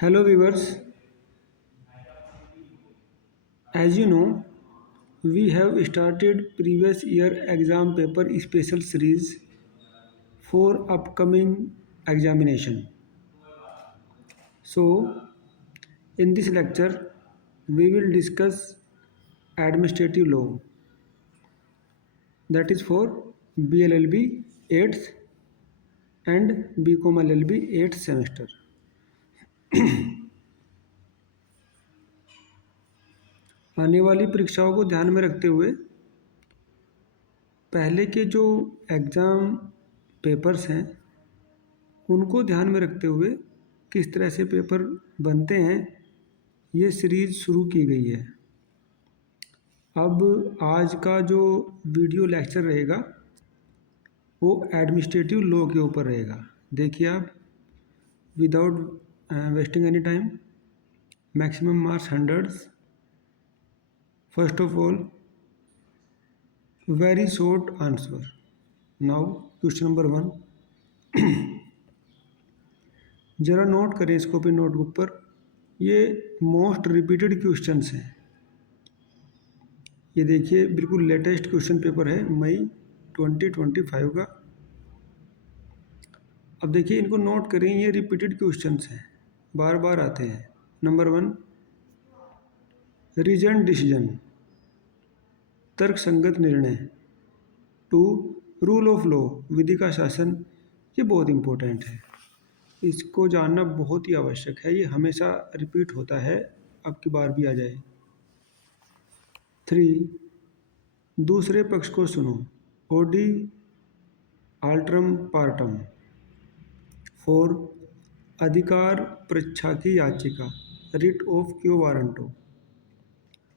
Hello viewers, as you know, we have started previous year exam paper special series for upcoming examination. So, in this lecture, we will discuss administrative law, that is for BLLB 8th and BCom LLB 8th semester. आने वाली परीक्षाओं को ध्यान में रखते हुए पहले के जो एग्ज़ाम पेपर्स हैं उनको ध्यान में रखते हुए किस तरह से पेपर बनते हैं ये सीरीज़ शुरू की गई है। अब आज का जो वीडियो लेक्चर रहेगा वो एडमिनिस्ट्रेटिव लॉ के ऊपर रहेगा। देखिए आप, without wasting any time, maximum marks hundreds. First of all, very short answer. Now question number 1, ज़रा नोट करें इसको अपनी नोटबुक पर। ये मोस्ट रिपीटेड क्वेश्चंस हैं। ये देखिए, बिल्कुल लेटेस्ट क्वेश्चन पेपर है मई 2025 का। अब देखिए, इनको नोट करें, ये रिपीटेड क्वेश्चंस हैं, बार बार आते हैं। नंबर 1, रीजन डिसीजन, तर्क संगत निर्णय। 2, रूल ऑफ लॉ, विधि का शासन। ये बहुत इंपॉर्टेंट है, इसको जानना बहुत ही आवश्यक है, ये हमेशा रिपीट होता है, अब की बार भी आ जाए। 3, दूसरे पक्ष को सुनो, ओडी आल्ट्रम पार्टम। 4, अधिकार परीक्षा की याचिका, रिट ऑफ क्यो वारंटो।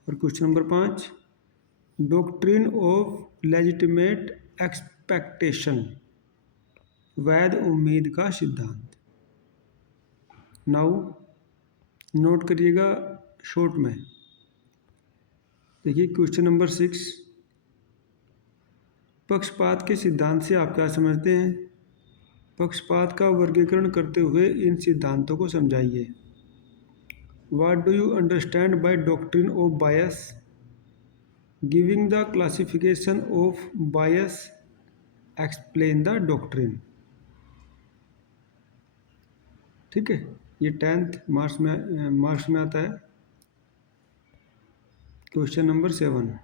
और question number 5, doctrine of legitimate expectation, वैध उम्मीद का सिद्धांत। नाउ नोट करिएगा शॉर्ट में। देखिए क्वेश्चन नंबर 6, पक्षपात के सिद्धांत से आप क्या समझते हैं? पक्षपात का वर्गीकरण करते हुए इन सिद्धांतों को समझाइए। What do you understand by doctrine of bias? Giving the classification of bias, explain the doctrine. ठीक है, ये 10th मार्क्स में आता है। क्वेश्चन नंबर 7,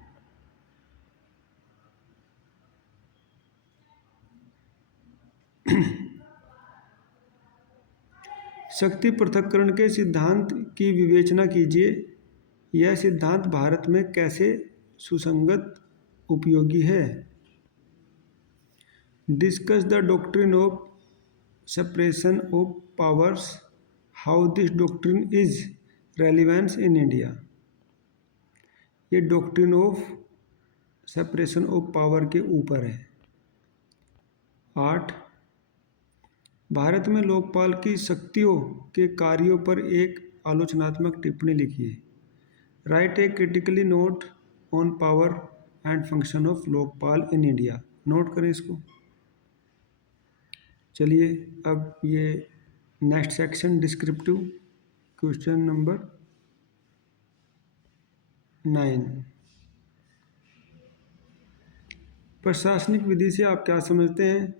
शक्ति पृथक्करण के सिद्धांत की विवेचना कीजिए। यह सिद्धांत भारत में कैसे सुसंगत उपयोगी है? Discuss the doctrine of separation of powers, how this doctrine is relevance in India. ये doctrine of separation of power के ऊपर है। 8, भारत में लोकपाल की शक्तियों के कार्यों पर एक आलोचनात्मक टिप्पणी लिखिए। Right A critically note on power and function of Lokpal in India. Note करें इसको। चलिए अब ये next section, descriptive, question number 9, प्रशासनिक विधि से आप क्या समझते हैं?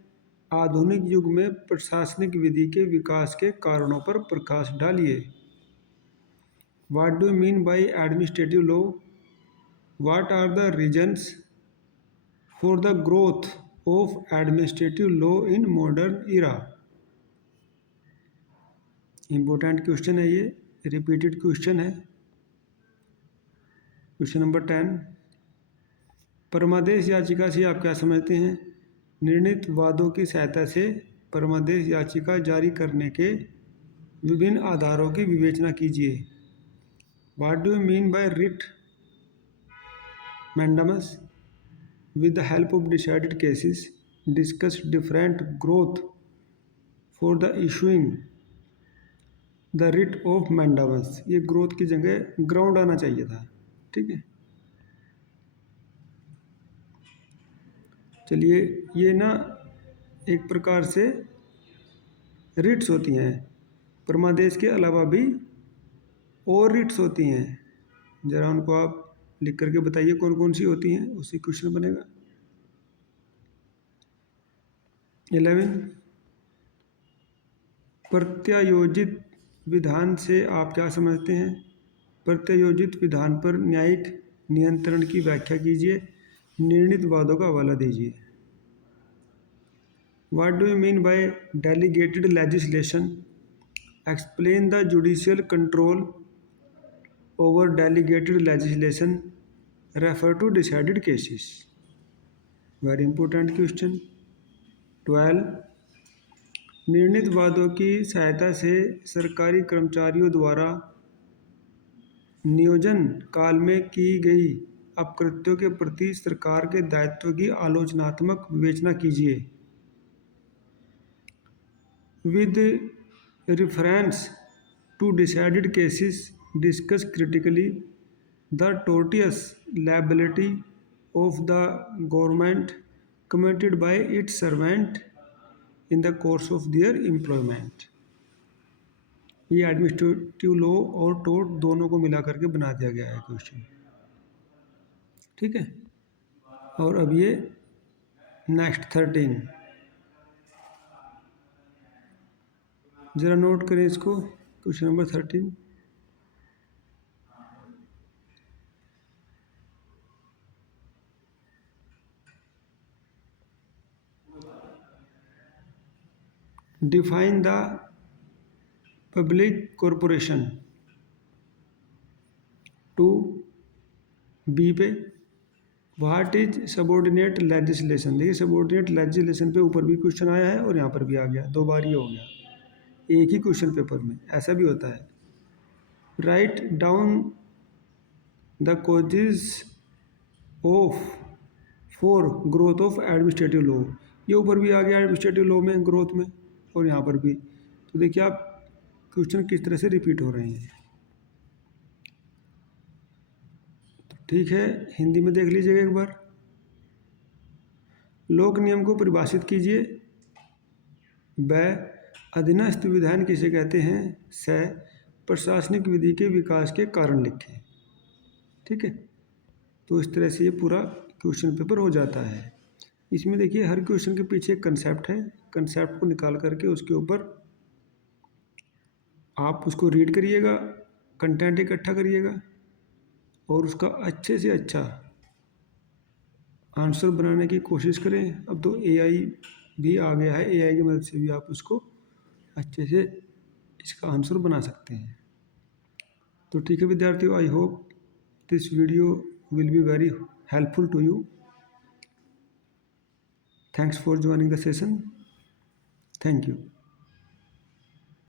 आधुनिक युग में प्रशासनिक विधि के विकास के कारणों पर प्रकाश डालिए। What do you mean by administrative law? What are the reasons for the growth of administrative law in modern era? Important question है, ये रिपीटेड क्वेश्चन है। क्वेश्चन नंबर 10, परमादेश याचिका से आप क्या समझते हैं? निर्णीत वादों की सहायता से परमादेश याचिका जारी करने के विभिन्न आधारों की विवेचना कीजिए। What do you mean bye writ mandamus? With the help of decided cases, discuss different growth for the issuing the writ of mandamus. ये ग्रोथ की जगह ग्राउंड आना चाहिए था। ठीक है, चलिए, ये ना एक प्रकार से रिट्स होती हैं, परमादेश के अलावा भी और रिट्स होती हैं, ज़रा उनको आप लिख करके बताइए कौन कौन सी होती हैं, उसी क्वेश्चन बनेगा। 11 प्रत्यायोजित विधान से आप क्या समझते हैं? प्रत्यायोजित विधान पर न्यायिक नियंत्रण की व्याख्या कीजिए, निर्णीत वादों का हवाला दीजिए। What do you mean by delegated legislation? Explain the judicial control over delegated legislation. Refer to decided cases. Very important question. 12 निर्णीत वादों की सहायता से सरकारी कर्मचारियों द्वारा नियोजन काल में की गई अपकृत्यों के प्रति सरकार के दायित्व की आलोचनात्मक विवेचना कीजिए। With reference to decided cases, discuss critically the tortious liability of the government committed by its servant in the course of their employment. ये एडमिनिस्ट्रेटिव लॉ और टोर्ट दोनों को मिला करके बना दिया गया है क्वेश्चन, ठीक है। और अब ये नेक्स्ट 13, ज़रा नोट करें इसको, question number 13। Define the public corporation. 2 B पे व्हाट इज सबॉर्डिनेट लेजिस्लेशन। देखिए सबॉर्डिनेट लेजिस्लेशन पे ऊपर भी क्वेश्चन आया है और यहाँ पर भी आ गया, 2 बार ही हो गया एक ही क्वेश्चन पेपर में, ऐसा भी होता है। Write down the causes of for growth of administrative law. ये ऊपर भी आ गया एडमिनिस्ट्रेटिव लॉ में ग्रोथ में, और यहाँ पर भी। तो देखिए आप क्वेश्चन किस तरह से रिपीट हो रहे हैं। तो ठीक है, हिंदी में देख लीजिएगा एक बार। लोक नियम को परिभाषित कीजिए। ब अधीनस्थ विधान किसे कहते हैं। स प्रशासनिक विधि के विकास के कारण लिखें। ठीक है, तो इस तरह से ये पूरा क्वेश्चन पेपर हो जाता है। इसमें देखिए हर क्वेश्चन के पीछे एक कंसेप्ट है, कंसेप्ट को निकाल करके उसके ऊपर आप उसको रीड करिएगा, कंटेंट इकट्ठा करिएगा और उसका अच्छे से अच्छा आंसर बनाने की कोशिश करें। अब तो एआई भी आ गया है, एआई की मदद से भी आप उसको अच्छे से इसका आंसर बना सकते हैं। तो ठीक है विद्यार्थियों, I hope this video will be very helpful to you. Thanks for joining the session. Thank you.